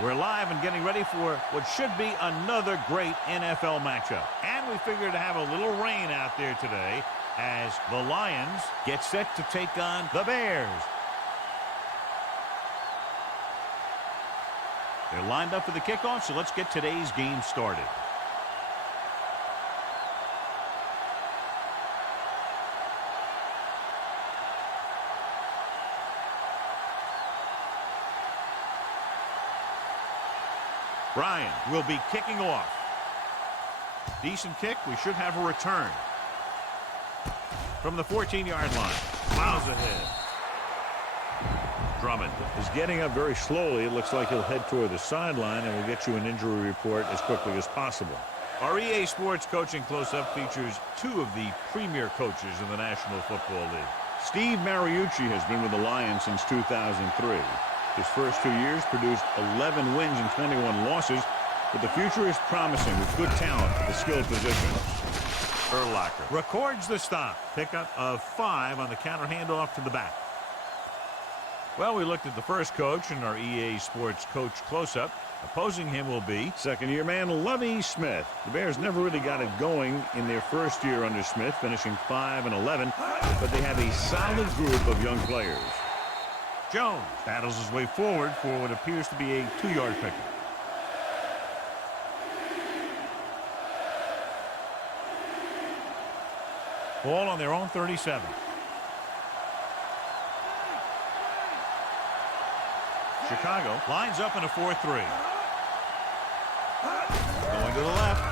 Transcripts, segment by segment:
We're live and getting ready for what should be another great NFL matchup. And we figure to have a little rain out there today as the Lions get set to take on the Bears. They're lined up for the kickoff, so let's get today's game started. Brian will be kicking off. Decent kick. We should have a return. From the 14-yard line. Miles ahead. Drummond is getting up very slowly. It looks like he'll head toward the sideline, and we'll get you an injury report as quickly as possible. Our EA Sports Coaching Close-Up features two of the premier coaches in the National Football League. Steve Mariucci has been with the Lions since 2003. His first 2 years produced 11 wins and 21 losses, but the future is promising with good talent at the skilled positions. Urlacher records the stop. Pickup of 5 on the counter handoff to the back. Well, we looked at the first coach in our EA Sports Coach Close-Up. Opposing him will be second-year man Lovie Smith. The Bears never really got it going in their first year under Smith, finishing 5-11, but they have a solid group of young players. Jones battles his way forward for what appears to be a 2-yard pickup. Ball on their own 37. Chicago lines up in a 4-3. Going to the left.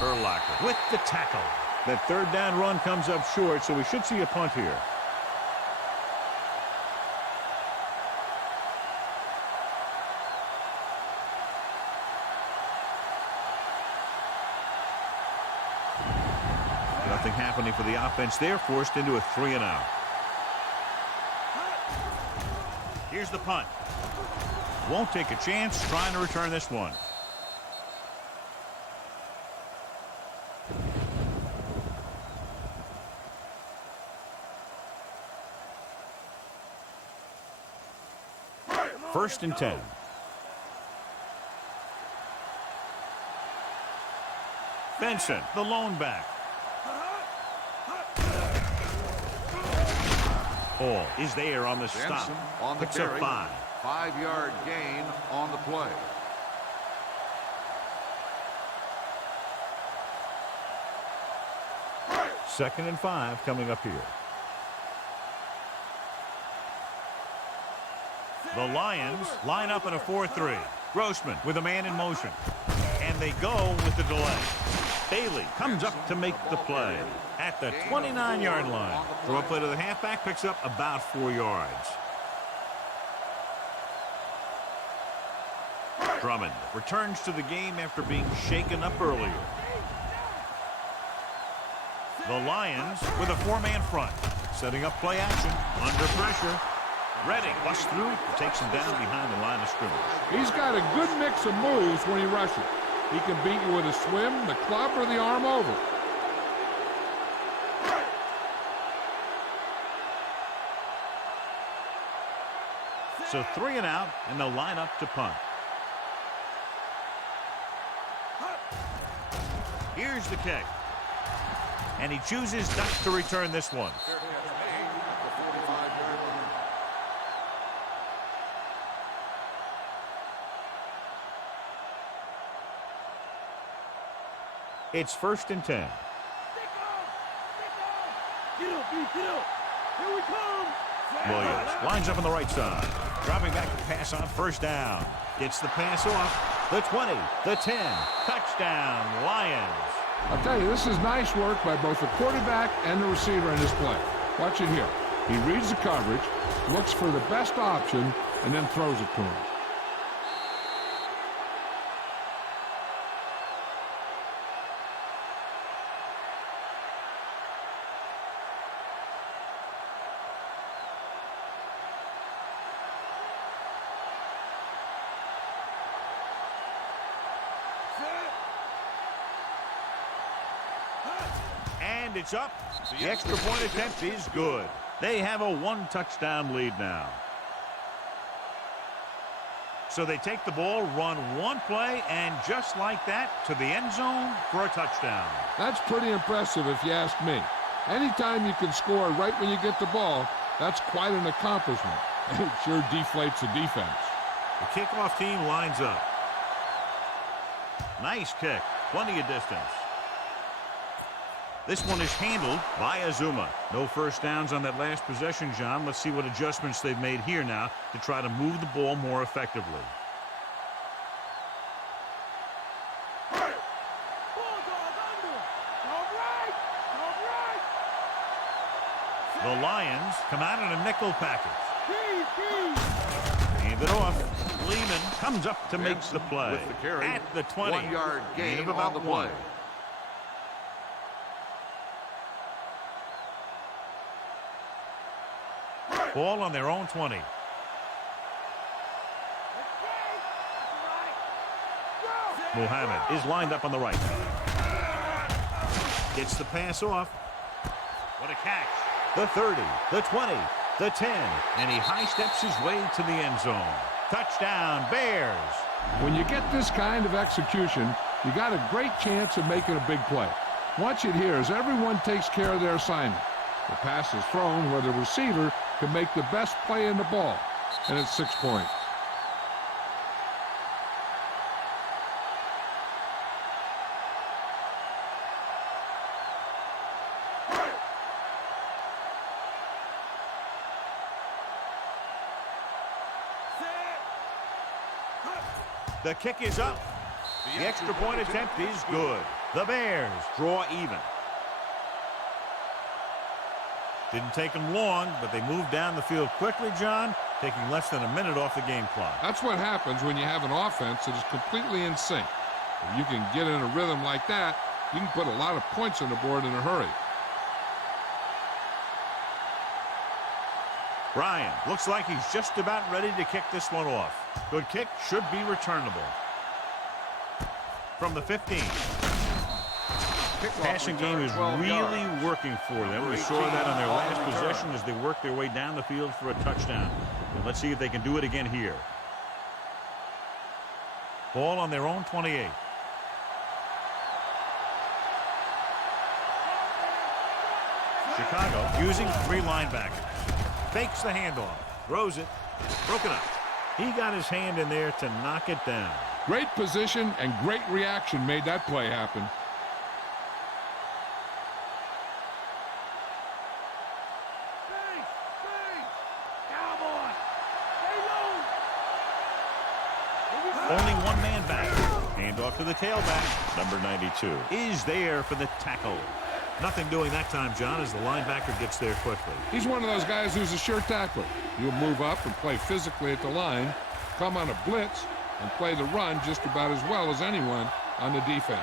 Urlacher with the tackle. That third down run comes up short, so we should see a punt here. Nothing happening for the offense there, forced into a 3-and-out. Here's the punt. Won't take a chance trying to return this one. First and 10. Benson, the lone back. Ball is there on the stop. On the Picks carry. up 5. 5-yard gain on the play. Second and 5 coming up here. The Lions line up in a 4-3. Grossman with a man in motion. And they go with the delay. Bailey comes up to make the play at the 29-yard line. Throw play to the halfback, picks up about 4 yards. Drummond returns to the game after being shaken up earlier. The Lions with a 4-man front. Setting up play action. Under pressure. Redding busts through, takes him down behind the line of scrimmage. He's got a good mix of moves when he rushes. He can beat you with a swim, the club, or the arm over. So 3-and-out, and they'll line up to punt. Here's the kick. And he chooses not to return this one. It's first and 10. Williams lines up on the right side. Dropping back to pass on first down. Gets the pass off. The 20, the 10. Touchdown, Lions. I'll tell you, this is nice work by both the quarterback and the receiver in this play. Watch it here. He reads the coverage, looks for the best option, and then throws it to him. And it's up. The extra point attempt is good. They have a 1-touchdown lead now. So they take the ball, run one play, and just like that, to the end zone for a touchdown. That's pretty impressive if you ask me. Anytime you can score right when you get the ball, that's quite an accomplishment. And it sure deflates the defense. The kickoff team lines up. Nice kick. Plenty of distance. This one is handled by Azuma. No first downs on that last possession, John. Let's see what adjustments they've made here now to try to move the ball more effectively. The Lions come out in a nickel package. Hand it off. Lehman comes up to make the play. With the carry, at the 20. 1 yard gain of about on the play. 1. Ball on their own 20. Muhammad is lined up on the right. Gets the pass off. What a catch. The 30, the 20, the 10, and he high steps his way to the end zone. Touchdown, Bears. When you get this kind of execution, you got a great chance of making a big play. Watch it here as everyone takes care of their assignment. The pass is thrown where the receiver can make the best play in the ball, and it's 6 points. The kick is up. The extra point attempt is good. The Bears draw even. Didn't take them long, but they moved down the field quickly, John, taking less than a minute off the game clock. That's what happens when you have an offense that is completely in sync. If you can get in a rhythm like that, you can put a lot of points on the board in a hurry. Ryan looks like he's just about ready to kick this one off. Good kick, should be returnable. From the 15. Passing game is really working for them. We saw that on their last possession as they worked their way down the field for a touchdown. And let's see if they can do it again here. Ball on their own 28. Chicago using 3 linebackers. Fakes the handoff. Throws it. Broken up. He got his hand in there to knock it down. Great position and great reaction made that play happen. Only one man back. Handoff to the tailback. Number 92 is there for the tackle. Nothing doing that time, John, as the linebacker gets there quickly. He's one of those guys who's a sure tackler. He'll move up and play physically at the line, come on a blitz, and play the run just about as well as anyone on the defense.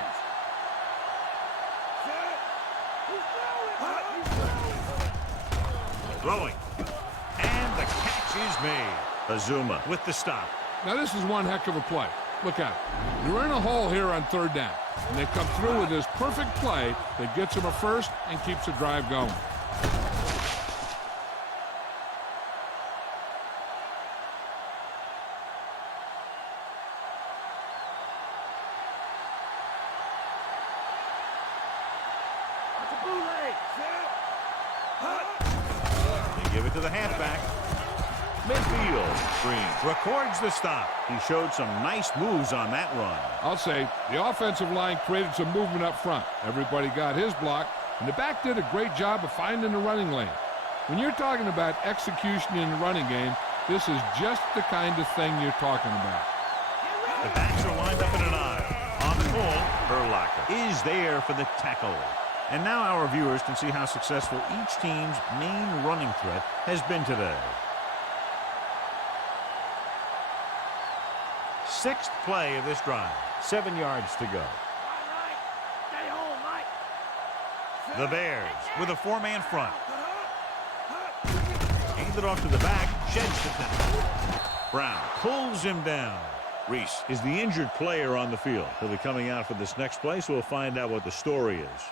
Throwing. And the catch is made. Azuma with the stop. Now this is one heck of a play. Look at it. You're in a hole here on 3rd down, and they come through with this perfect play that gets them a first and keeps the drive going. They give it to the halfback. Midfield. Green records the stop. He showed some nice moves on that run. I'll say the offensive line created some movement up front. Everybody got his block, and the back did a great job of finding the running lane. When you're talking about execution in the running game, this is just the kind of thing you're talking about. The backs are lined up in an eye. On the call, Urlacher is there for the tackle. And now our viewers can see how successful each team's main running threat has been today. 6th play of this drive. 7 yards to go. The Bears with a 4-man front. Hands it off to the back. Sheds the tackle. Brown pulls him down. Reese is the injured player on the field. He'll be coming out for this next play, so we'll find out what the story is.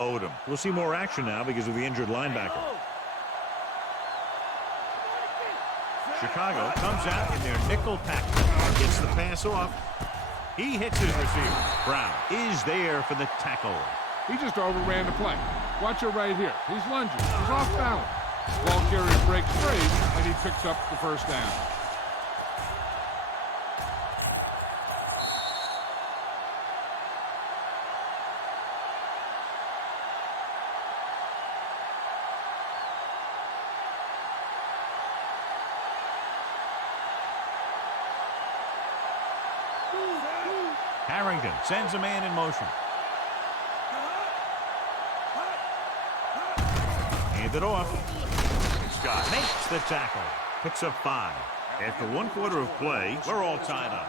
Odom. We'll see more action now because of the injured linebacker. Chicago comes out in their nickel package. Gets the pass off. He hits his receiver. Brown is there for the tackle. He just overran the play. Watch it right here. He's lunging. He's off balance. Ball carrier breaks free, and he picks up the first down. Harrington sends a man in motion. Hand it off. Scott makes the tackle. Picks up 5. After 1 quarter of play, we're all tied up.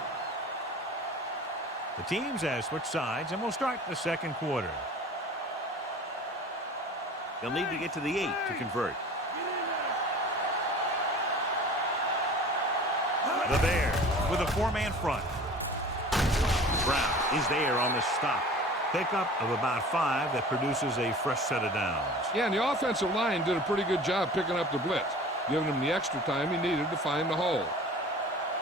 The teams have switched sides, and we'll start the second quarter. They'll need to get to the 8 to convert. The Bears with a 4-man front. Brown is there on the stop. Pickup of about 5 that produces a fresh set of downs. Yeah, and the offensive line did a pretty good job picking up the blitz, giving him the extra time he needed to find the hole.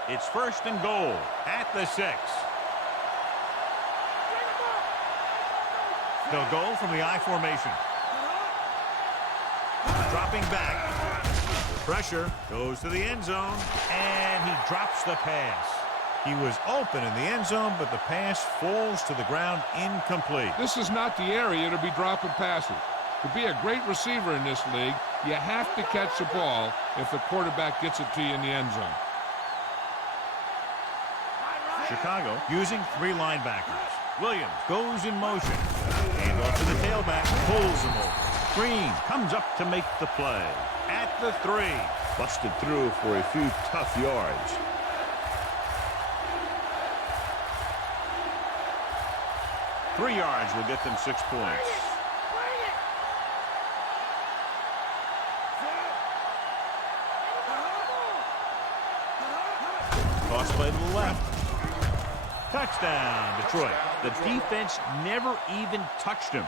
It's 1st and goal at the 6. They'll go from the I formation. Dropping back. Pressure goes to the end zone, and he drops the pass. He was open in the end zone, but the pass falls to the ground incomplete. This is not the area to be dropping passes. To be a great receiver in this league, you have to catch the ball if the quarterback gets it to you in the end zone. Chicago using 3 linebackers. Williams goes in motion. And off to the tailback, pulls him over. Green comes up to make the play. At the 3. Busted through for a few tough yards. Three yards will get them 6 points. Toss play to the left. Touchdown, Detroit. The defense never even touched him.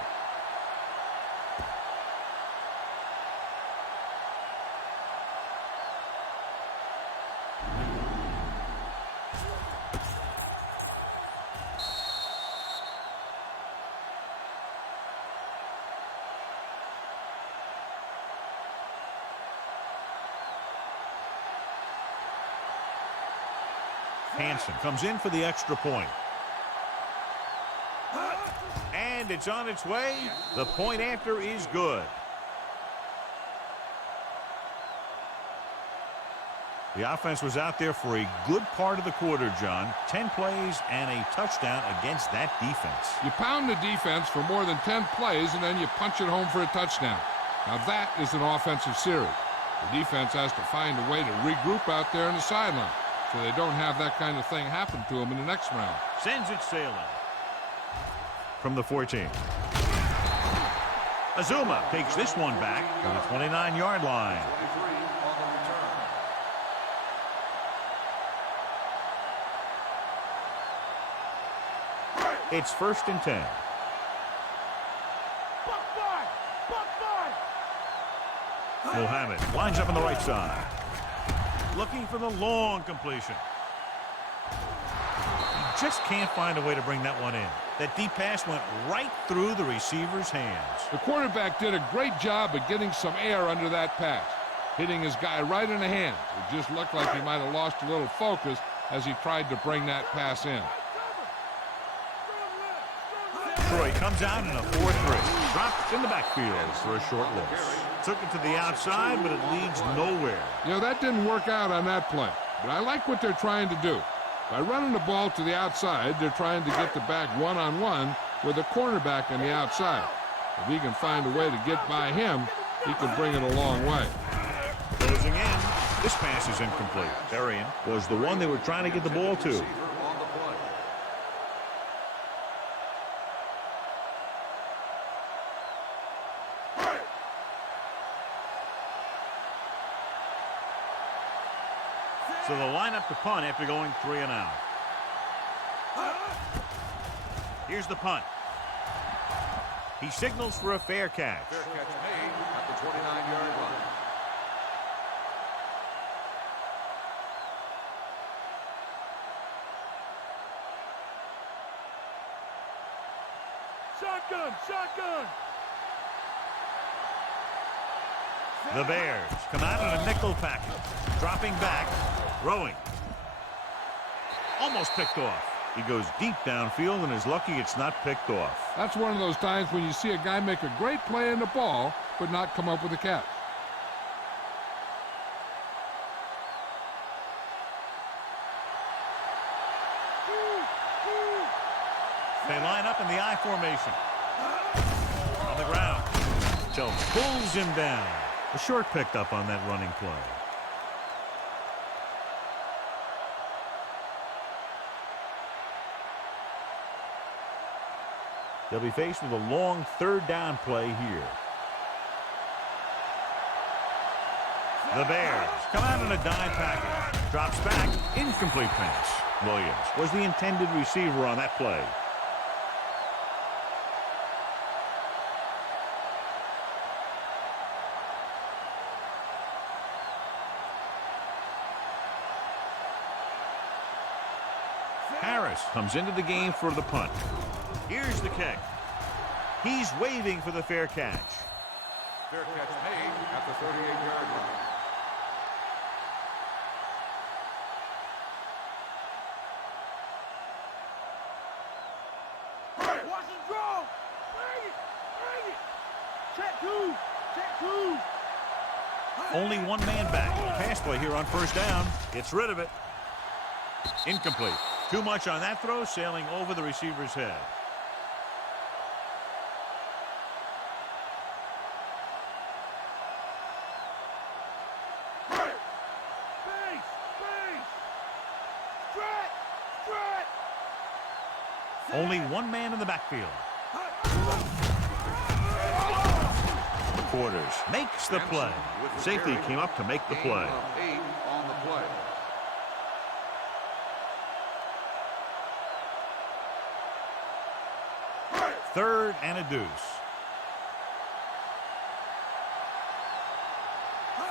Hansen comes in for the extra point. And it's on its way. The point after is good. The offense was out there for a good part of the quarter, John. 10 plays and a touchdown against that defense. You pound the defense for more than 10 plays, and then you punch it home for a touchdown. Now that is an offensive series. The defense has to find a way to regroup out there in the sideline, so they don't have that kind of thing happen to them in the next round. Sends it sailing. From the 14. Azuma takes this one back to the 29-yard line. It's 1st and 10. Mohammed lines up on the right side. Looking for the long completion. He just can't find a way to bring that one in. That deep pass went right through the receiver's hands. The quarterback did a great job of getting some air under that pass, hitting his guy right in the hand. It just looked like he might have lost a little focus as he tried to bring that pass in. Troy comes out in a 4-3. Dropped in the backfield for a short loss. Took it to the outside, but it leads nowhere. You know, that didn't work out on that play. But I like what they're trying to do. By running the ball to the outside, they're trying to get the back one-on-one with a cornerback on the outside. If he can find a way to get by him, he can bring it a long way. Closing in. This pass is incomplete. Berrien Was the one they were trying to get the ball to. So they'll line up to punt after going 3 and out. Here's the punt. He signals for a fair catch. Fair catch made at the 29-yard line. Shotgun! Shotgun! The Bears come out in a nickel package. Dropping back. Throwing. Almost picked off. He goes deep downfield and is lucky it's not picked off. That's one of those times when you see a guy make a great play in the ball, but not come up with a catch. They line up in the I formation. On the ground. Tillman pulls him down. A short picked up on that running play. They'll be faced with a long third down play here. The Bears come out in a dime package. Drops back. Incomplete pass. Williams was the intended receiver on that play. Harris comes into the game for the punt. Here's the kick. He's waving for the fair catch. Fair catch made at the 38-yard line. Watch it go! Bring it! Bring it! Check two! Check two! Only one man back. Pass play here on first down. Gets rid of it. Incomplete. Too much on that throw, sailing over the receiver's head. Only one man in the backfield. Quarters makes the play. Safety came up to make the play. 8 on the play. Third and a deuce.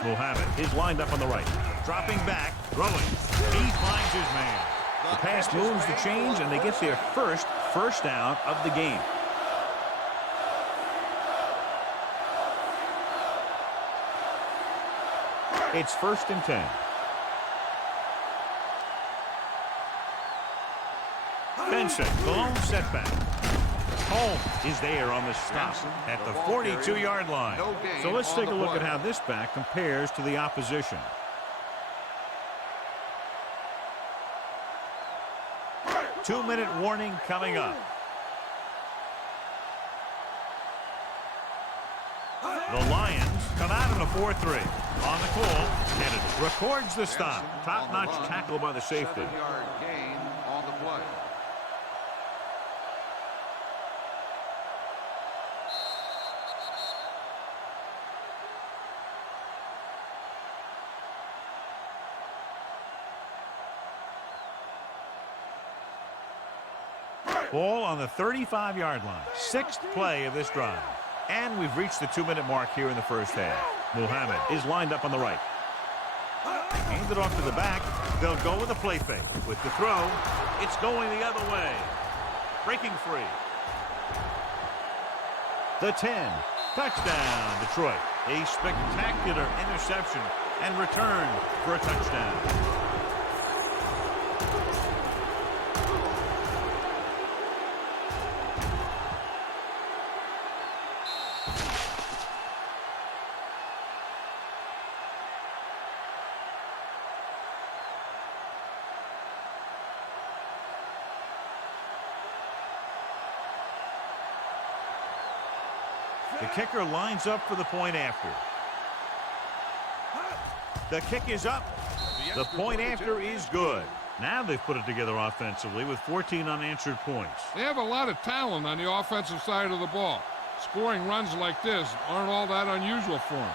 Muhammad is lined up on the right. Dropping back, throwing. He finds his man. The pass moves the chains, and they get their first down of the game. It's 1st and 10. Benson, the lone setback. Holmes is there on the stop at the 42-yard line. So let's take a look at how this back compares to the opposition. Two-minute warning coming up. The Lions come out in a 4-3. On the call, Kennedy records the stop. Top-notch tackle by the safety. 7-yard gain on the play. Ball on the 35-yard line. 6th play of this drive. And we've reached the 2-minute mark here in the first half. Muhammad is lined up on the right. Handed off to the back. They'll go with a play fake. With the throw, it's going the other way. Breaking free. The 10. Touchdown, Detroit. A spectacular interception and return for a touchdown. The kicker lines up for the point after. The kick is up. The point after is good. Now they've put it together offensively with 14 unanswered points. They have a lot of talent on the offensive side of the ball. Scoring runs like this aren't all that unusual for them.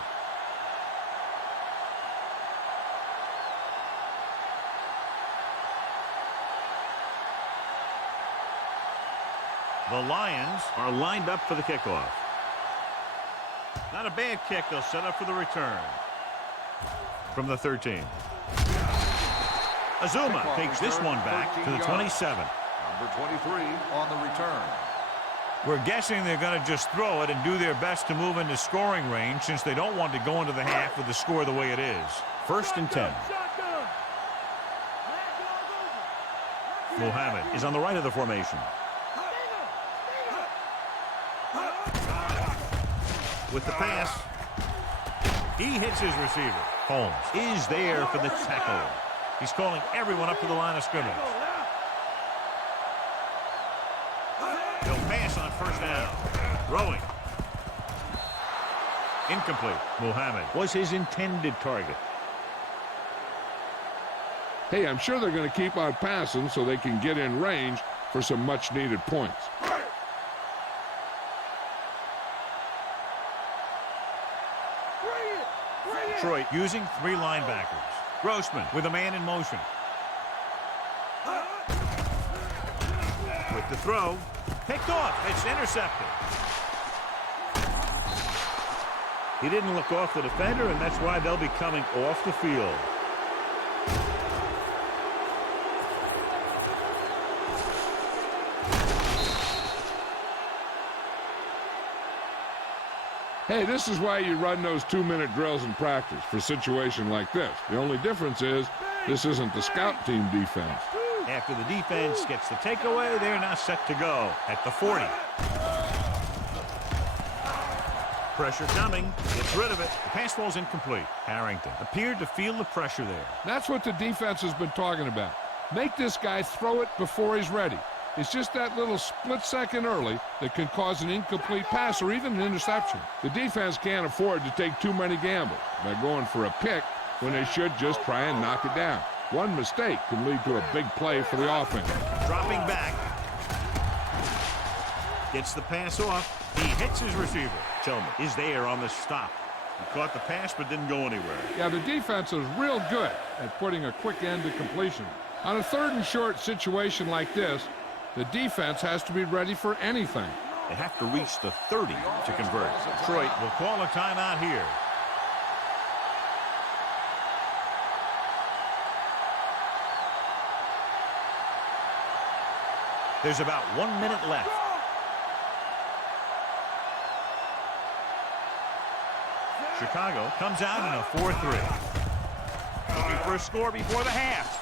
The Lions are lined up for the kickoff. Not a bad kick. They'll set up for the return. From the 13. Azuma takes this one back to the 27. Number 23 on the return. We're guessing they're going to just throw it and do their best to move into scoring range since they don't want to go into the half with the score the way it is. 1st and 10. Muhammad is on the right of the formation. With the pass, he hits his receiver. Holmes is there for the tackle. He's calling everyone up to the line of scrimmage. He'll pass on 1st down. Throwing. Incomplete. Muhammad Was his intended target. Hey, I'm sure they're going to keep on passing so they can get in range for some much-needed points. Detroit using 3 linebackers. Grossman with a man in motion. With the throw. Picked off. It's intercepted. He didn't look off the defender, and that's why they'll be coming off the field. Hey, this is why you run those 2-minute drills in practice for a situation like this. The only difference is this isn't the scout team defense. After the defense gets the takeaway, they're now set to go at the 40. Pressure coming. Gets rid of it. The pass ball's incomplete. Harrington appeared to feel the pressure there. That's what the defense has been talking about. Make this guy throw it before he's ready. It's just that little split second early that can cause an incomplete pass or even an interception. The defense can't afford to take too many gambles by going for a pick when they should just try and knock it down. One mistake can lead to a big play for the offense. Dropping back. Gets the pass off. He hits his receiver. Tillman is there on the stop. He caught the pass but didn't go anywhere. Yeah, the defense is real good at putting a quick end to completion. On a 3rd and short situation like this, the defense has to be ready for anything. They have to reach the 30 to convert. Detroit will call a timeout here. There's about 1 minute left. Chicago comes out in a 4-3. Looking for a score before the half.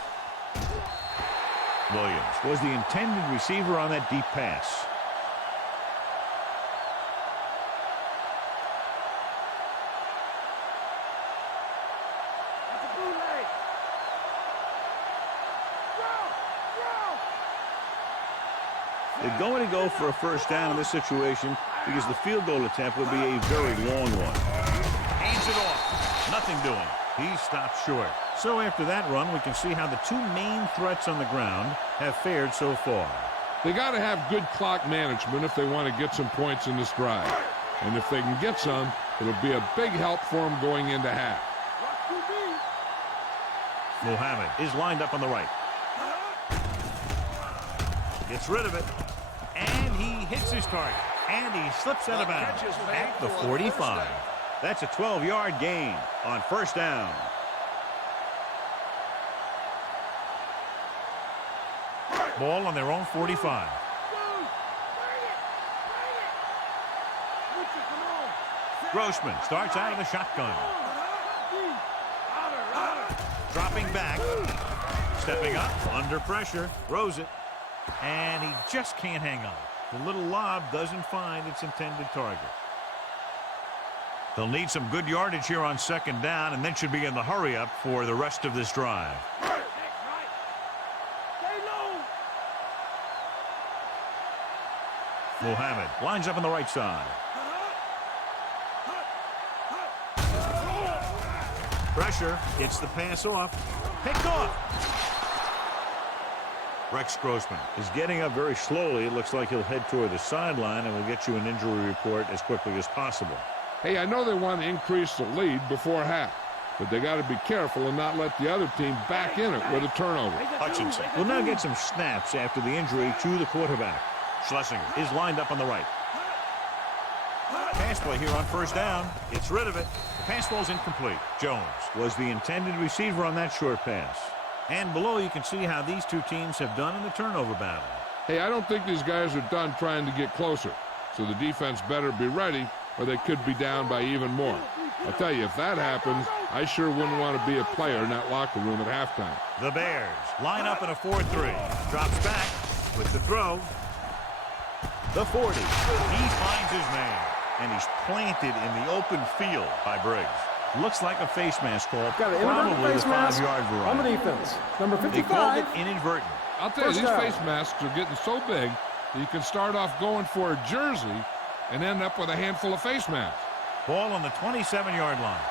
Williams was the intended receiver on that deep pass. They're going to go for a 1st down in this situation because the field goal attempt would be a very long one. Hands it off. Nothing doing. He stopped short. So after that run, we can see how the 2 main threats on the ground have fared so far. They got to have good clock management if they want to get some points in this drive. And if they can get some, it'll be a big help for them going into half. Muhammad is lined up on the right. Gets rid of it. And he hits his target. And he slips out of bounds at the 45. That's a 12-yard gain on 1st down. Ball on their own 45. Grossman starts out of the shotgun. Dropping back. Stepping up under pressure. Throws it. And he just can't hang on. The little lob doesn't find its intended target. They'll need some good yardage here on 2nd down and then should be in the hurry up for the rest of this drive. Muhammad lines up on the right side. Pressure. Gets the pass off. Picked off. Rex Grossman is getting up very slowly. It looks like he'll head toward the sideline, and we'll get you an injury report as quickly as possible. Hey, I know they want to increase the lead before half, but they got to be careful and not let the other team back in it with a turnover. Hutchinson will now get some snaps after the injury to the quarterback. Schlesinger is lined up on the right. Pass play here on 1st down. Gets rid of it. The pass ball's incomplete. Jones was the intended receiver on that short pass. And below you can see how these 2 teams have done in the turnover battle. Hey, I don't think these guys are done trying to get closer. so the defense better be ready or they could be down by even more. I'll tell you, if that happens, I sure wouldn't want to be a player in that locker room at halftime. The Bears line up in a 4-3. Drops back with the throw. The 40. He finds his man, and he's planted in the open field by Briggs. Looks like a face mask call. Got an Probably face the mask 5-yard variety. on the defense. Number They called 55. it inadvertent. I'll tell you, First these down. face masks are getting so big that you can start off going for a jersey and end up with a handful of face masks. Ball on the 27-yard line.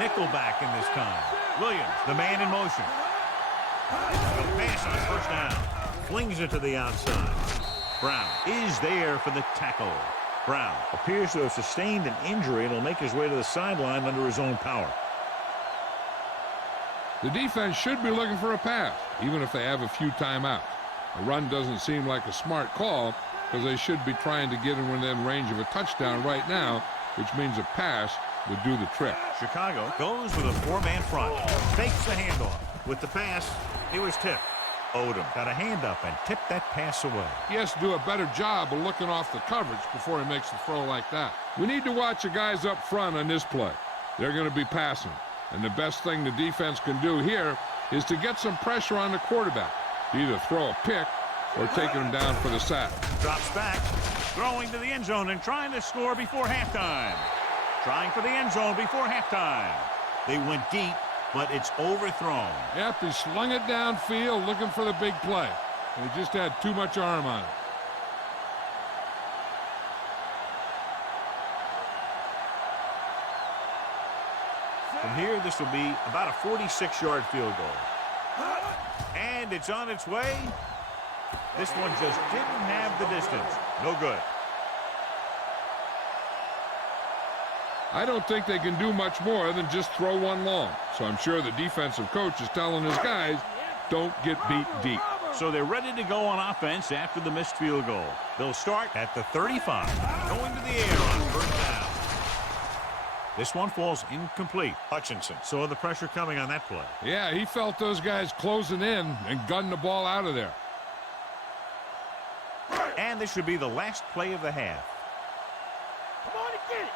Nickelback in this time. Williams, the man in motion. He'll pass on first down. Flings it to the outside. Brown is there for the tackle. Brown Appears to have sustained an injury and will make his way to the sideline under his own power. The defense should be looking for a pass, even if they have a few timeouts. A run doesn't seem like a smart call because they should be trying to get in within range of a touchdown right now, which means a pass would do the trick. Chicago goes with a four-man front. Fakes the handoff. With the pass, it was tipped. Odom got a hand up and tipped that pass away. He has to do a better job of looking off the coverage before he makes the throw like that. We need to watch the guys up front on this play. They're going to be passing, and the best thing the defense can do here is to get some pressure on the quarterback, to either throw a pick or taking him down for the sack. Drops back, throwing to the end zone and trying to score before halftime. Trying for the end zone before halftime. They went deep, but it's overthrown. Yep, he slung it downfield looking for the big play, and he just had too much arm on it. From here, this will be about a 46-yard field goal. And it's on its way. This one just didn't have the distance. No good. I don't think they can do much more than just throw one long. So I'm sure the defensive coach is telling his guys, don't get beat deep. So they're ready to go on offense after the missed field goal. They'll start at the 35. Going to the air on first down. This one falls incomplete. Hutchinson saw the pressure coming on that play. Yeah, he felt those guys closing in and gunned the ball out of there. And this should be the last play of the half. Come on and get it.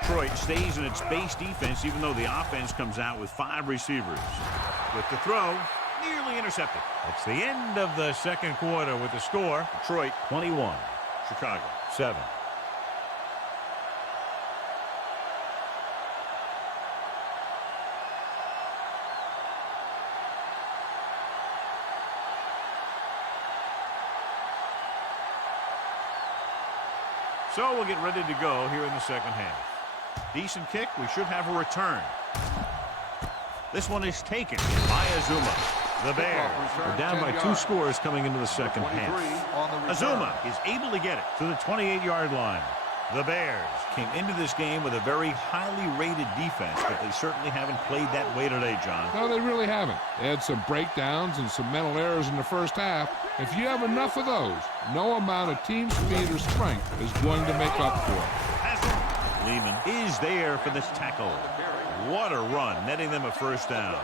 Detroit stays in its base defense even though the offense comes out with 5 receivers. With the throw, nearly intercepted. That's the end of the second quarter with the score. Detroit 21, Chicago 7. So we'll get ready to go here in the second half. Decent kick. We should have a return. This one is taken by Azuma. The Bears are down by 2 scores coming into the second half. Azuma is able to get it to the 28-yard line. The Bears came into this game with a very highly rated defense, but they certainly haven't played that way today, John. No, they really haven't. They had some breakdowns and some mental errors in the first half. If you have enough of those, no amount of team speed or strength is going to make up for it. Lehman is there for this tackle. What a run, netting them a first down.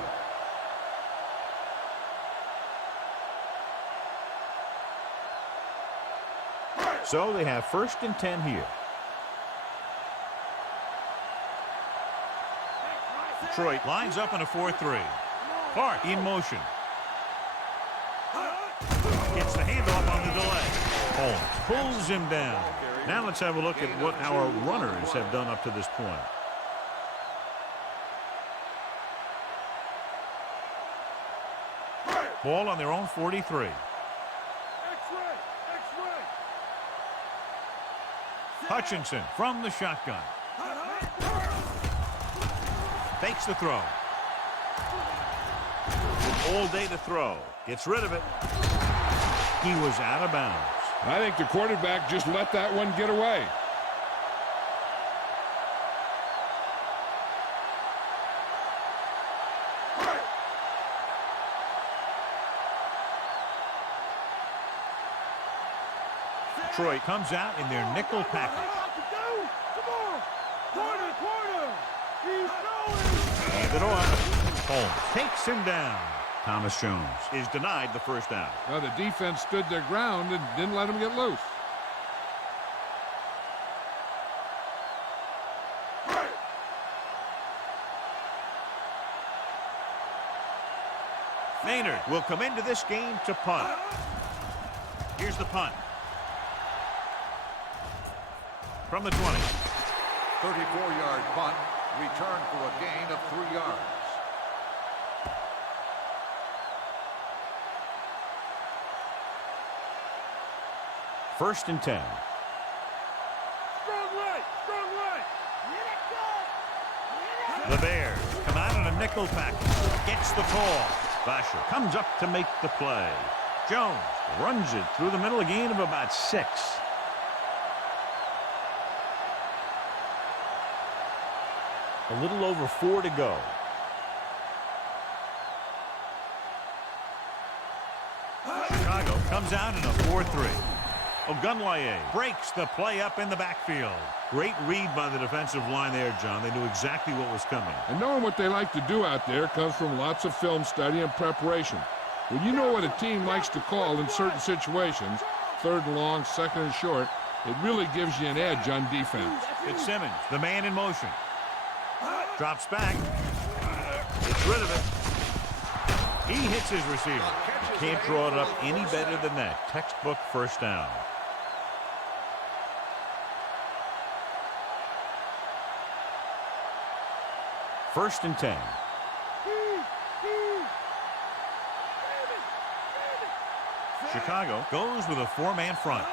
So they have 1st and 10 here. Detroit lines up in a 4-3. Clark in motion. Gets the handoff on the delay. Holmes pulls him down. Now let's have a look at what our runners have done up to this point. Ball on their own 43. Hutchinson from the shotgun. Fakes the throw. All day to throw. Gets rid of it. He was out of bounds. I think the quarterback just let that one get away. Detroit comes out in their nickel package. Hand it off. Holmes takes him down. Thomas Jones is denied the first down. Well, the defense stood their ground and didn't let him get loose. Maynard will come into this game to punt. Here's the punt. From the 20. 34-yard punt. Return for a gain of 3 yards. First and 10. Strong right, strong right. The Bears come out on a nickel package. Gets the call. Basher comes up to make the play. Jones runs it through the middle, a gain of about 6. A little over 4 to go. Chicago comes out in a 4-3. Ogunlaye breaks the play up in the backfield. Great read by the defensive line there, John. They knew exactly what was coming. And knowing what they like to do out there comes from lots of film study and preparation. When you know what a team likes to call in certain situations, 3rd and long, 2nd and short, it really gives you an edge on defense. It's Simmons, the man in motion. Drops back. Gets rid of it. He hits his receiver. Can't draw it up any better than that. Textbook first down. First and 10. Chicago goes with a 4-man front.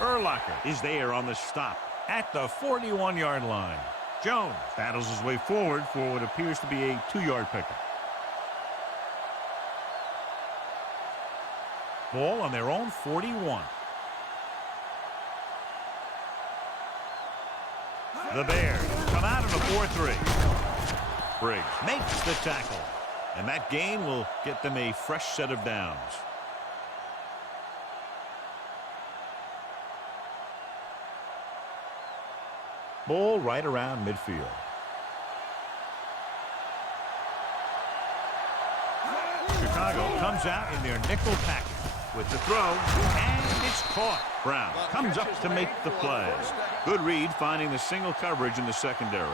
Urlacher is there on the stop at the 41-yard line. Jones battles his way forward for what appears to be a 2-yard pickup. Ball on their own 41. The Bears come out of a 4-3. Briggs makes the tackle, and that gain will get them a fresh set of downs. Ball right around midfield. Chicago comes out in their nickel package with the throw, and it's caught. Brown comes up to make the play. Good read finding the single coverage in the secondary.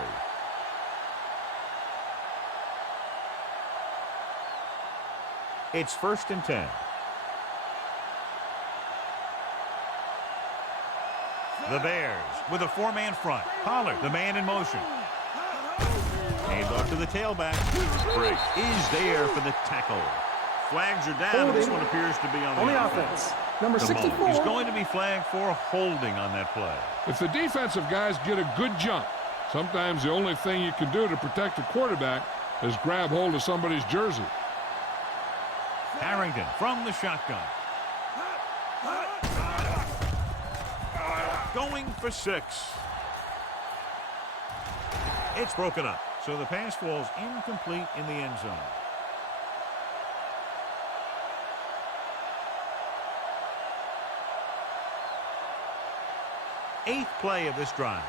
It's first and 10. The Bears with a 4-man front. Pollard, the man in motion. Hands off to the tailback. Briggs is there for the tackle. Flags are down, and this one appears to be on the offense. Number 64. He's going to be flagged for holding on that play. If the defensive guys get a good jump, sometimes the only thing you can do to protect a quarterback is grab hold of somebody's jersey. Harrington from the shotgun. Going for 6. It's broken up, so the pass falls incomplete in the end zone. Eighth play of this drive.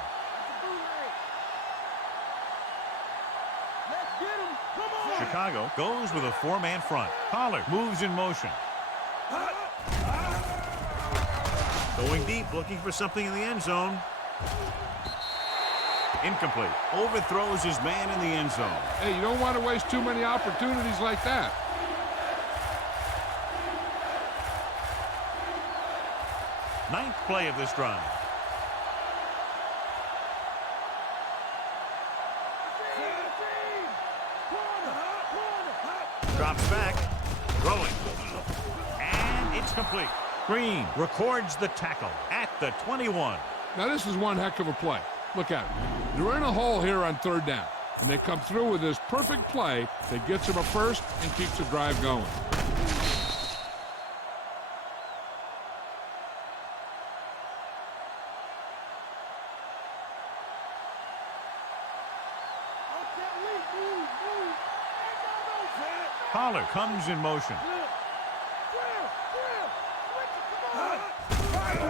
Chicago goes with a 4-man front. Pollard moves in motion. Going deep, looking for something in the end zone. Incomplete. Overthrows his man in the end zone. Hey, you don't want to waste too many opportunities like that. Ninth play of this drive. Drops back. Throwing. And it's complete. Green records the tackle at the 21. Now, this is one heck of a play. Look at it. They're in a hole here on 3rd down, and they come through with this perfect play that gets them a first and keeps the drive going. Pollard comes in motion.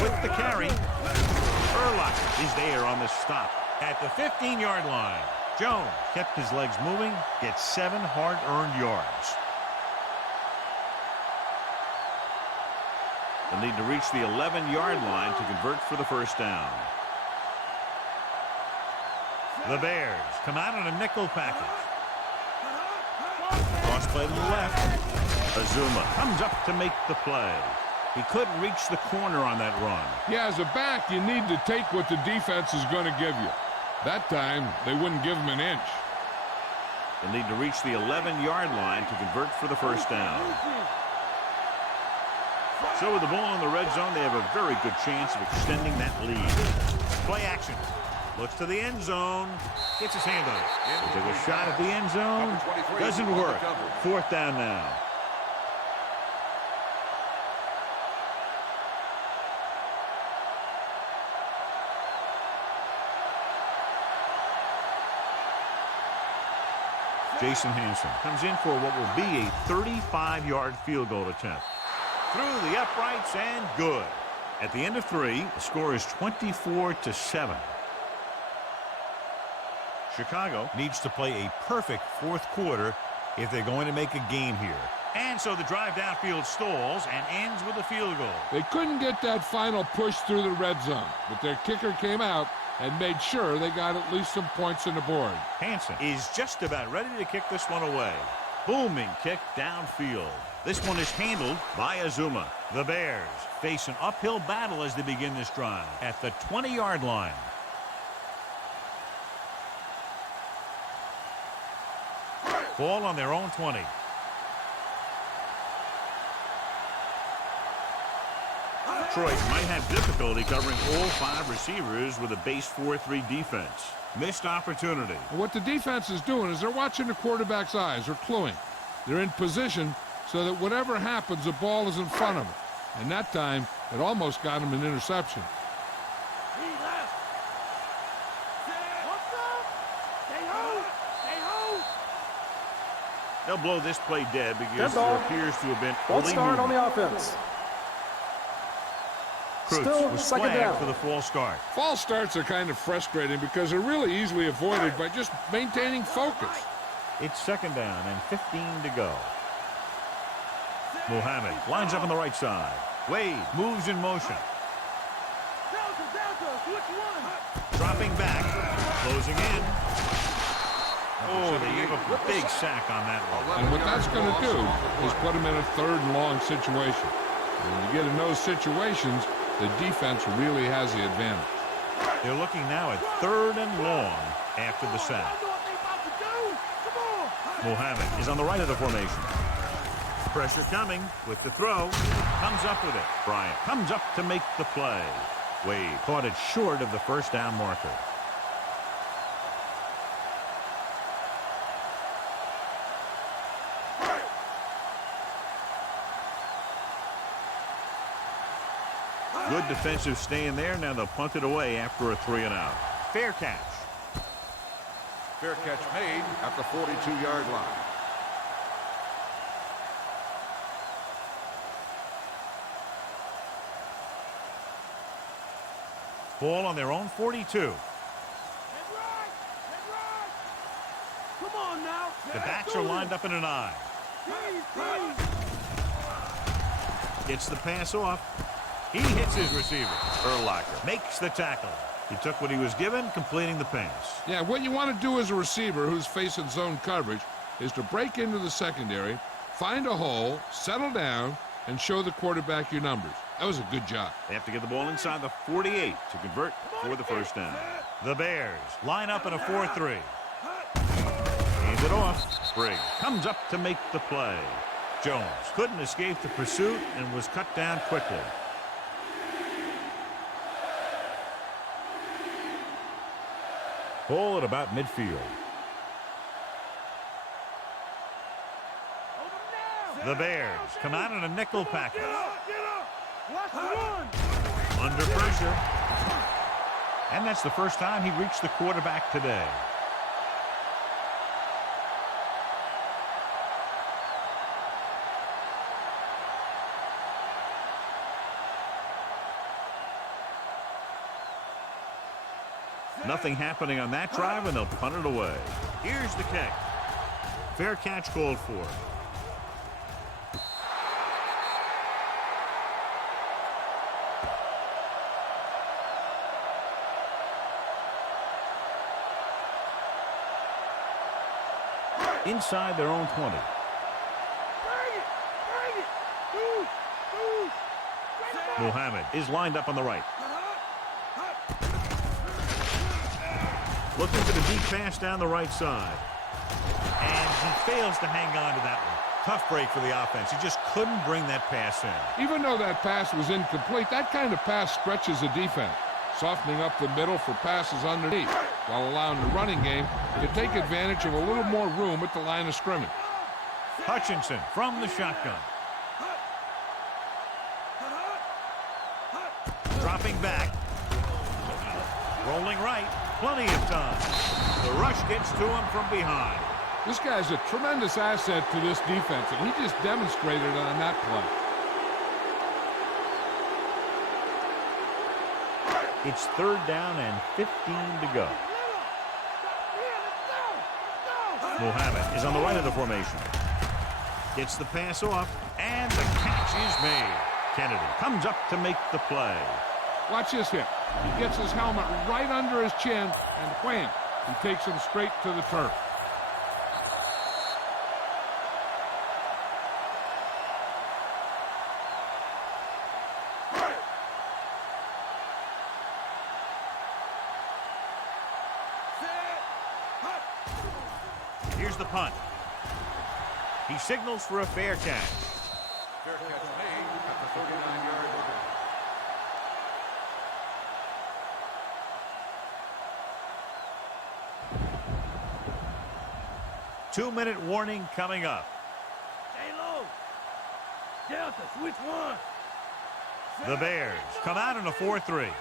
With the carry, Urlacher is there on the stop at the 15-yard line. Jones kept his legs moving, gets 7 hard-earned yards. They'll need to reach the 11-yard line to convert for the first down. The Bears come out in a nickel package. Cross play to the left. Azuma Comes up to make the play. He couldn't reach the corner on that run. Yeah, as a back, you need to take what the defense is going to give you. That time, they wouldn't give him an inch. They'll need to reach the 11-yard line to convert for the first down. So with the ball in the red zone, they have a very good chance of extending that lead. Play action. Looks to the end zone. Gets his hand on it. They took a shot at the end zone. Doesn't work. 4th down now. Jason Hansen comes in for what will be a 35-yard field goal attempt. Through the uprights and good. At the end of 3, the score is 24-7. Chicago needs to play a perfect 4th quarter if they're going to make a game here. And so the drive downfield stalls and ends with a field goal. They couldn't get that final push through the red zone, but their kicker came out and made sure they got at least some points on the board. Hansen is just about ready to kick this one away. Booming kick downfield. This one is handled by Azuma. The Bears face an uphill battle as they begin this drive at the 20-yard line. Ball on their own 20. Detroit might have difficulty covering all 5 receivers with a base 4-3 defense. Missed opportunity. What the defense is doing is they're watching the quarterback's eyes. They're cluing. They're in position so that whatever happens, the ball is in front of them. And that time, it almost got him an interception. They'll blow this play dead because there appears to have been False start on the offense. Cruz Still was second flagged down. for the false start. False starts are kind of frustrating because they're really easily avoided by just maintaining focus. It's 2nd down and 15 to go. Muhammad lines up on the right side. Wade moves in motion. Dropping back. Closing in. Oh, they gave up a big sack on that one. And what that's going to do is put them in a 3rd and long situation. And when you get in those situations, the defense really has the advantage. They're looking now at 3rd and long after the sack. Muhammad is on the right of the formation. Pressure coming with the throw. Comes up with it. Bryant comes up to make the play. Wade caught it short of the 1st down marker. Good defensive staying there. Now they'll punt it away after a 3-and-out. Fair catch. Fair catch made at the 42-yard line. Ball on their own 42. Come on now. The backs are lined up in an I. Gets the pass off. He hits his receiver. Urlacher makes the tackle. He took what he was given, completing the pass. Yeah, what you want to do as a receiver who's facing zone coverage is to break into the secondary, find a hole, settle down, and show the quarterback your numbers. That was a good job. They have to get the ball inside the 48 to convert for the first down. The Bears line up in a 4-3. Hands it off. Spriggs comes up to make the play. Jones couldn't escape the pursuit and was cut down quickly. Ball at about midfield. The Bears come out in a nickel package. Under pressure. And that's the first time he reached the quarterback today. Nothing happening on that drive, and they'll punt it away. Here's the kick. Fair catch called for. Inside their own 20. Bring it! Bring it! Move! Muhammad is lined up on the right. Looking for the deep pass down the right side. And he fails to hang on to that one. Tough break for the offense. He just couldn't bring that pass in. Even though that pass was incomplete, that kind of pass stretches the defense, softening up the middle for passes underneath, while allowing the running game to take advantage of a little more room at the line of scrimmage. Hutchinson from the shotgun. Dropping back. Rolling right. Plenty of time. The rush gets to him from behind. This guy's a tremendous asset to this defense, and he just demonstrated it on that play. It's 3rd down and 15 to go. Muhammad is on the right of the formation. Gets the pass off, And the catch is made. Kennedy comes up to make the play. Watch this hit. He gets his helmet right under his chin, and wham, he takes him straight to the turf. Here's the punt. He signals for a fair catch. Fair catch made at the 39-yard line. 2-minute warning coming up. Stay low. Delta, switch one. The Bears come out in a 4-3.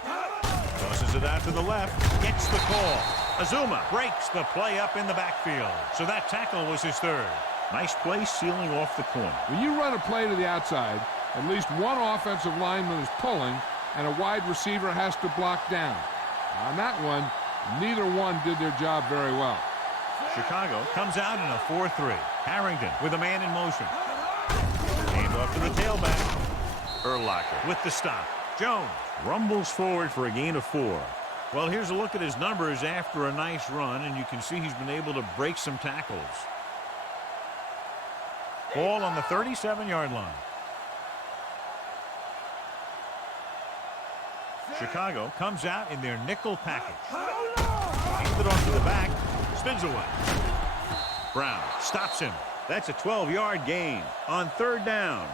Tosses it out to the left. Gets the call. Azuma breaks the play up in the backfield. So that tackle was his 3rd. Nice play sealing off the corner. When you run a play to the outside, at least one offensive lineman is pulling, and a wide receiver has to block down. On that one, neither one did their job very well. Chicago comes out in a 4-3. Harrington with a man in motion. Hand off to the tailback. Urlacher with the stop. Jones Rumbles forward for a gain of 4. Well, here's a look at his numbers after a nice run, and you can see he's been able to break some tackles. Ball on the 37-yard line. Chicago comes out in their nickel package. Hands it off to the back. Spins away. Brown stops him. That's a 12-yard gain on 3rd down.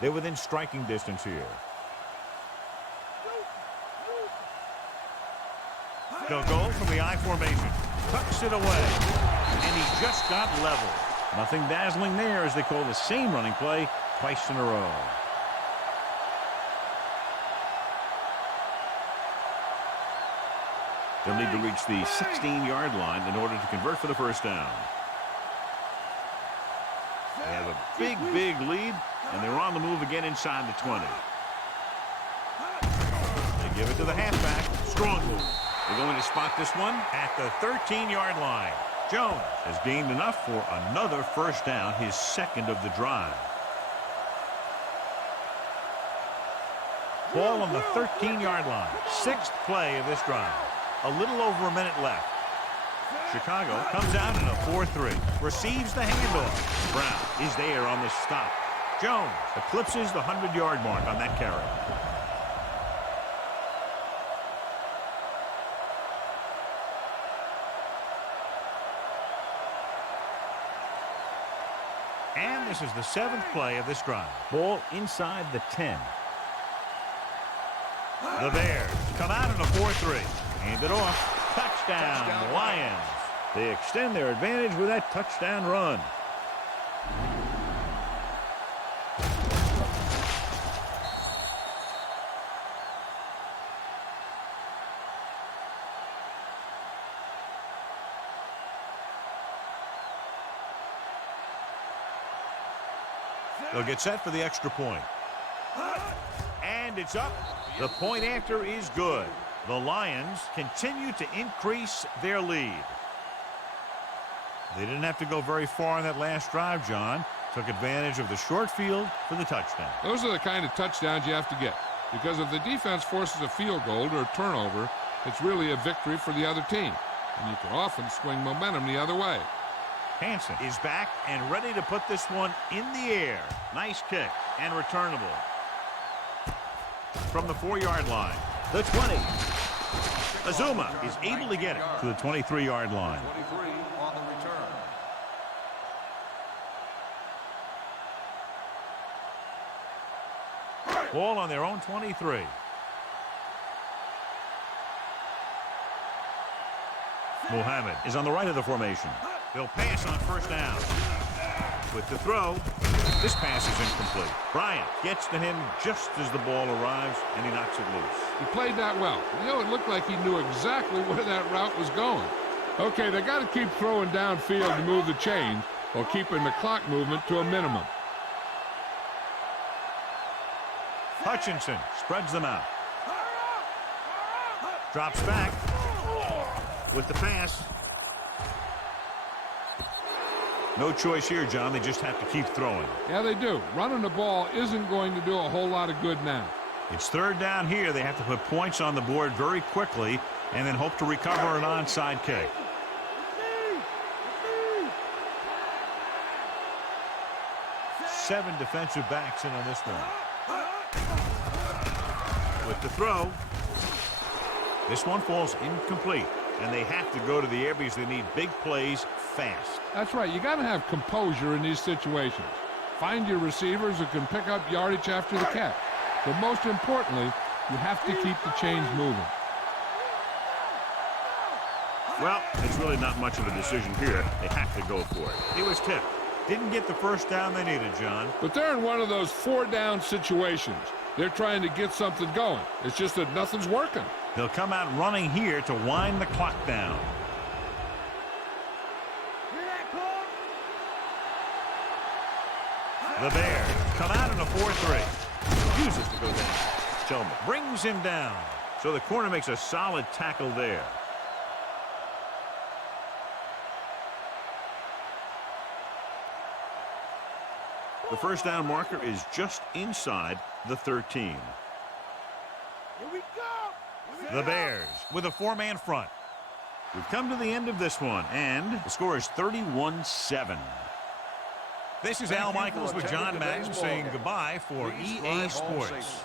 They're within striking distance here. They'll go from the I formation. Tucks it away. And he just got level. Nothing dazzling there as they call the same running play twice in a row. They'll need to reach the 16-yard line in order to convert for the 1st down. They have a big, big lead, and they're on the move again inside the 20. They give it to the halfback. Strong move. They're going to spot this one at the 13-yard line. Jones Has gained enough for another 1st down, his 2nd of the drive. Ball on the 13-yard line. 6th play of this drive. A little over a minute left. Chicago comes out in a 4-3. Receives the handoff. Brown is there on the stop. Jones eclipses the 100-yard mark on that carry. And this is the 7th play of this drive. Ball inside the 10. The Bears come out in a 4-3. Hand it off. Touchdown, Lions. They extend their advantage with that touchdown run. They'll get set for the extra point. And it's up. The point after is good. The Lions continue to increase their lead. They didn't have to go very far on that last drive, John. Took advantage of the short field for the touchdown. Those are the kind of touchdowns you have to get, because if the defense forces a field goal or a turnover, it's really a victory for the other team, and you can often swing momentum the other way. Hansen is back and ready to put this one in the air. Nice kick and returnable. From the 4-yard line, the 20. Azuma is able to get it to the 23-yard line. 23 on the return. Ball on their own 23. Muhammad is on the right of the formation. They'll pass on first down. With the throw, this pass is incomplete. Bryant gets to him just as the ball arrives, and he knocks it loose. He played that well. You know, it looked like he knew exactly where that route was going. Okay, they got to keep throwing downfield to move the chains while keeping the clock movement to a minimum. Hutchinson spreads them out. Drops back with the pass. No choice here, John. They just have to keep throwing. Yeah, they do. Running the ball isn't going to do a whole lot of good now. It's third down here. They have to put points on the board very quickly and then hope to recover an onside kick. Seven defensive backs in on this one. With the throw, this one falls incomplete, and they have to go to the air because they need big plays fast. That's right. You got to have composure in these situations. Find your receivers who can pick up yardage after the catch. But most importantly, you have to keep the chains moving. Well, it's really not much of a decision here. They have to go for it. It was tipped. Didn't get the first down they needed, John. But they're in one of those 4-down situations. They're trying to get something going. It's just that nothing's working. They'll come out running here to wind the clock down. The Bears come out in a 4-3. Refuses to go down. Tillman brings him down. So the corner makes a solid tackle there. The first down marker is just inside the 13. Here we go. The Bears with a 4-man front. We've come to the end of this one, and the score is 31-7. This is Al Michaels with John Madden saying goodbye for EA Sports.